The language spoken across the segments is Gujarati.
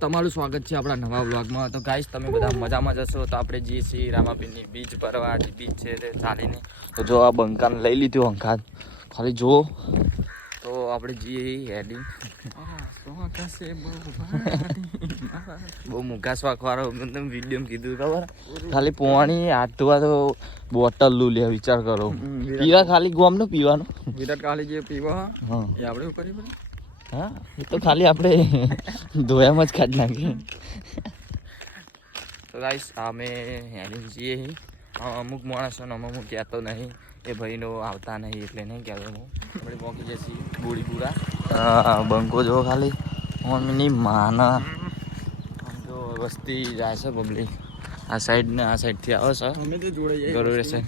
તમારું સ્વાગત છે આપણા નવા વ્લોગમાં. તો ગાઈસ તમે બધા મજામાં જશો. તો આપણે જઈએ છીએ રામાપીરની બીચ ભરવા. જે બીચ છે તે ચાલીને. તો જો આ બંકાને લઈ લીધું અંકાત ખાલી જુઓ. તો આપણે જઈએ હેડિંગ બહુ મુકાસ વાખવાળો તમે વિડીયો કીધું ખબર. ખાલી પોણી હાથ ધોવા તો બોટલ લું લે વિચાર કરો. પીવા ખાલી ગોમ નું પીવાનું વિરાટ કોહલી જે પીવા હા એ આપણે શું કરીએ પડે. હા એ તો ખાલી આપણે ધોયામાં જ કાઢી નાખીએ. તો ગાઈસ અમે હેડિંગ છીએ. અમુક માણસોને અમુક કહેતો નહીં એ ભાઈનો આવતા નહીં એટલે નહીં કહેતો હું. આપણે પહોંચી જઈએ બોડીપુરા. બંકો જો ખાલી મમ્મીની માના જો વસ્તી જાય છે પબ્લિક. આ સાઈડ ને આ સાઈડથી આવે છે અમે તો જોડાઈએ ગરુડ છે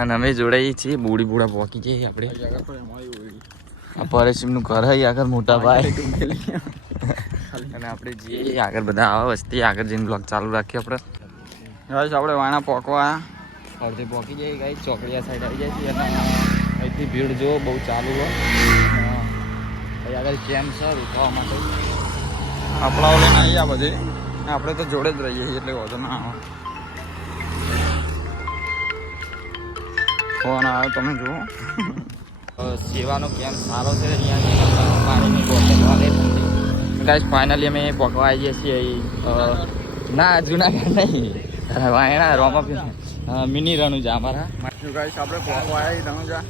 અને અમે જોડાઈએ છીએ. બોડીપુરા પહોંચી જઈએ આપણે. આ પરેશનું ઘર હોય આગળ મોટા ભાઈ અને આપણે જઈએ આગળ બધા આવે વસ્તી આગળ જઈને બ્લોગ ચાલુ રાખીએ આપણે. ગાઈસ આપણે વાણા પોકવા અડધે પહોંચી જઈએ ગાઈ ચોકડીયા સાઈડ આવી જાય છે અને અહીંથી ભીડ જો બહુ ચાલુ હોય. અહીં આગળ કેમ છે રોકવા માટે આપણા લઈને આવી આ બધે આપણે તો જોડે જ રહીએ છીએ એટલે વધુ ના આવે. ફોન આવ્યો તમે જુઓ. સેવાનો કેમ્પ સારો છે અહીંયા. પાણીની બોટલ વાલે ગાઈસ ફાઇનલી અમે પકવા આવીએ છીએ. ના જુનાગઢ નહીં વાયણા રોમાપીર મિની રણુજા અમારા. ગાઈસ આપણે પોકવા આવી રણુજા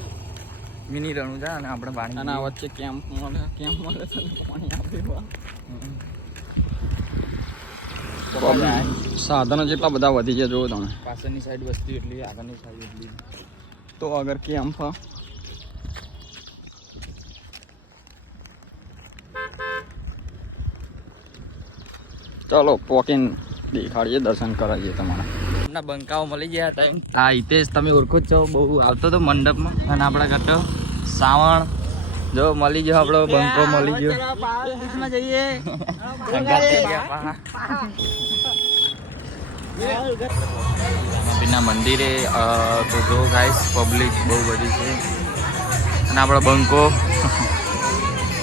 મિની રણુજા અને આપણે પાણી અને આ વચ્ચે કેમ્પ મળે છે પાણી આપી સાધનો જેટલા બધા વધી ગયા જોવો તમે. પાછળની સાઈડ વસ્તી એટલી આગળની સાઈડ એટલી. તો અગર કેમ્પ ચાલો પોકીને દેખાડીએ દર્શન કરાવીએ તમારા. એમના બંકાઓ મળી ગયા હતા. હા હિતેશ તમે ઓળખો જ છો બહુ આવતો હતો મંડપમાં. અને આપણા કરતો શ્રાવણ જો મળી ગયો આપણો બંકો મળી ગયો. રામાપીરના મંદિરે તો જો ગાઈસ પબ્લિક બહુ બધી છે અને આપણો બંકો.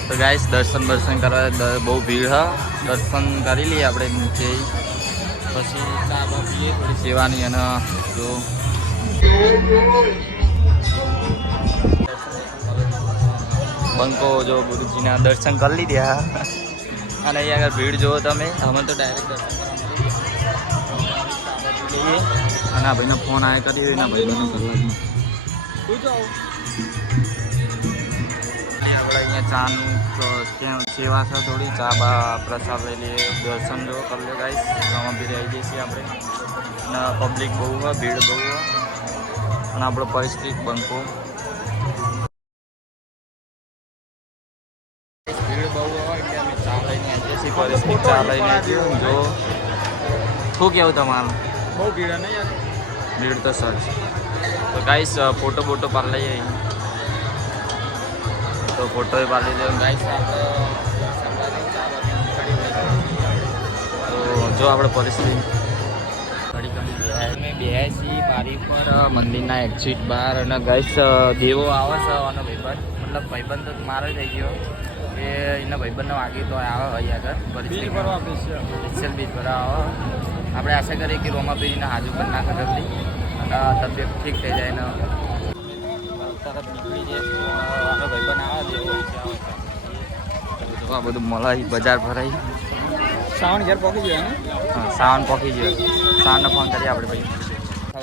તો ગાઈસ દર્શન કરવા બહુ ભીડ હા. દર્શન કરી લઈએ આપણે નીચે પછી ચા બા પીએ થોડી સેવાની. અને જો બંકો જો ગુરુજીના દર્શન કરી લીધા. અને અહીંયા આગળ ભીડ જુઓ તમે. અમે તો ડાયરેક્ટ દર્શન લઈએ. અને આ ભાઈનો ફોન આવે કરી એના ભાઈનો કલાકમાં આપણે અહીંયા ચાનું સેવા છે થોડી. ચા બા પ્રસાદ લઈ લઈએ. દર્શન જો કરી લે ગાઈસ. રામાપીર આવી જઈએ છીએ આપણે. અને પબ્લિક બહુ હોય ભીડ બહુ હોય. અને આપણો પરિસ્થિતિ બંકો ભીડ બહુ હોય એટલે અમે ચા લઈને આવીએ છીએ. પરિસ્થિતિ ચા લઈને આવીએ. જો શું કેવું તમારું? બહુ ભીડ નહીં યાર. ભીડ તો સર. તો ગાઈસ ફોટો બોટો પાડી લઈએ. તો ફોટો પાડી દે ગાઈસ. તો જો આપણે પરિસ્થિતિ અમે બે છીએ બારી પર મંદિરના એક્ઝિટ બહાર. અને ગાઈસ દેવો આવે છે અને ભાઈબંધ મતલબ ભાઈબંધ તો મારો થઈ ગયો એ એના ભાઈબંધને વાગી તો આવે અહીંયા આગળ પરિસ્થિતિ સ્પેશિયલ બીચ ભરવા આવે. આપણે આશા કરીએ કે રોમાપીરીના હાજુ પણ ના ખતરતી અને તબિયત ઠીક થઈ જાય ને તરત નીકળી જાય. આનો ભાઈબંધ આવે દેવો આ બધું મલાઈ બજાર ભરાઈ. શ્રાવણ ઘેર પોકી જાય ને. હા સાવન પોકી ગયો. સાવનને ફોન કરીએ આપણે ભાઈ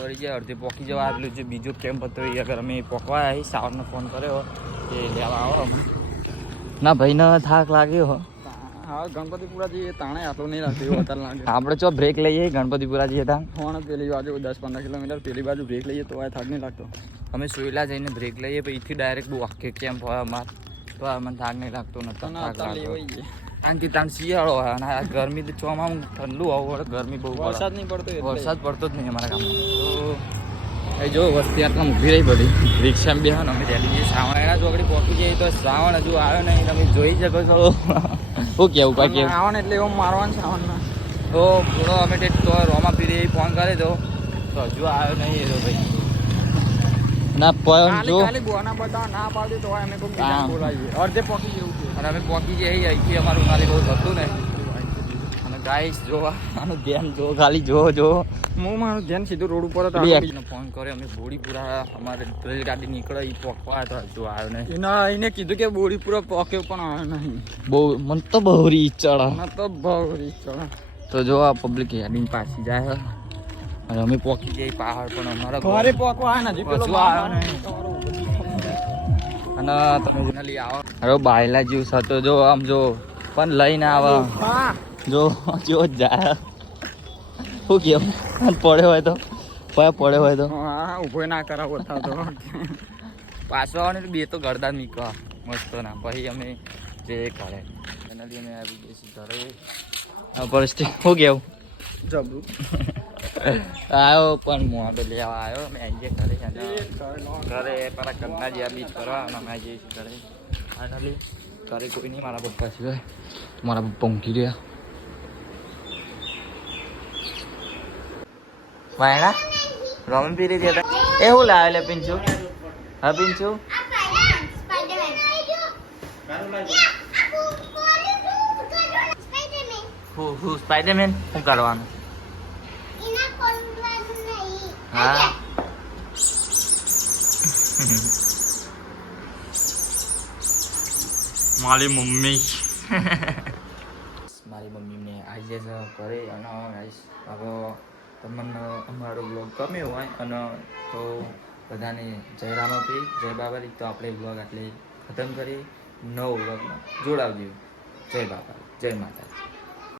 વળી જાય. અડધે પોકી જવા આટલું જે બીજો કેમ્પ હતો એ અગર અમે પોકવા આવી. સાવનને ફોન કર્યો એ લેવા આવો અમે. ના ભાઈને થાક લાગ્યો. હા ગણપતિપુરા જઈએ તાણે આટલું નહીં લાગતું એવું અત્યારે લાગે. આપણે ચો બ્રેક લઈએ ગણપતિપુરા જઈએ ત્યાં. ફોન પેલી બાજુ 10-15 કિલોમીટર પેલી બાજુ બ્રેક લઈએ તો આ થાક નહીં લાગતો. અમે સોયલા જઈને બ્રેક લઈએ પછી અહીંથી ડાયરેક્ટ બહુ આખે કેમ્પ હોય અમારે તો અમને થાક નહીં લાગતો નથી. આનથી તાણ શિયાળો હોય અને આ ગરમી તો ચોમામાં ઠંડુ આવું ગરમી બહુ વરસાદ નહીં પડતો. વરસાદ પડતો જ નહીં અમારા ગામમાં. તો એ જો વસ્તી આટલા ઊભી રહી બધી રિક્ષામાં બેહો ને અમે રેલી જઈએ. શ્રાવણ ચોકડી પહોંચી જઈએ તો શ્રાવણ હજુ આવ્યો નહીં. તમે જોઈ શકો છો. શું કેવું કાંઈ કેવું આવવાનું એટલે એવું મારવાનું શ્રાવણમાં તો પૂરો અમે તો રોમાપીરે ફોન કરે તો હજુ આવ્યો નહીં એ ભાઈ. ના પણ જો ખાલી બોના બતાવ ના પાડે તો અમે કોઈ બીજા બોલાવીએ અડધે પોકી જેવું છે. અને અમે પોકી જઈએ અહીંથી અમારું ઉનાળી બહુ થતું ને અને ગાઈસ જો આનું ધ્યાન જો ખાલી જો હું મારું ધ્યાન સીધું રોડ ઉપર જ બીજો ફોન કર્યો અમે બોડીપુરા અમારે રેલગાડી નીકળે એ પોકવા તો હજુ આવ્યો નહીં એના એને કીધું કે બોડીપુરા પોક્યો પણ આવ્યો નહીં. બહુ મને તો બહુરી ચડા ના તો બહુ ચડા. તો જો આ પબ્લિક હેડીને પાછી જાય અને અમે પોકી જઈએ પહાડ પણ અમારા ઘરે પોકવા આવે ને હજી પેલો હજુ આવ્યો નહીં. અને તમે જનરલી આવો અરે બાયલા જીવ સતો જો આમ જો પણ લઈને આવે હા જો જો જ જાય શું કેવું પડ્યો હોય તો પડ્યો હોય તો હા ઉભો ના કરાવો તો પાછો આવે ને બે તો ગરદા નીકળવા મસ્ત ના પછી અમે જે કરે જનરલી અમે આવી જઈશું ઘરે આ પરિસ્થિતિ શું કેવું જબરું આવ્યો પણ હું તો લેવા આવ્યો અમે આવી ઘરે ઘરે પેલા કન્ના જ્યાં બીજ કરવા અને અમે આવી જઈશું ઘરે ફાઇનલી ઘરે કોઈ નહીં મારા પપ્પા સિવાય મારા પપ્પા ઊંઘી રહ્યા વાયણા રમણ પીરી જતા એ હું લાવે લે પિંચુ હા પિંચુ હું સ્પાઈડરમેન શું કરવાનું હા મારી મમ્મી મારી મમ્મીને આજે કરે અને હવે તમને અમારો બ્લોગ ગમ્યો હોય અને તો બધાને જય રામાપીર જય બાબારી. તો આપણે બ્લોગ આટલે ખતમ કરી નવો બ્લોગમાં જોડાવજો. જય બાબા જય માતા.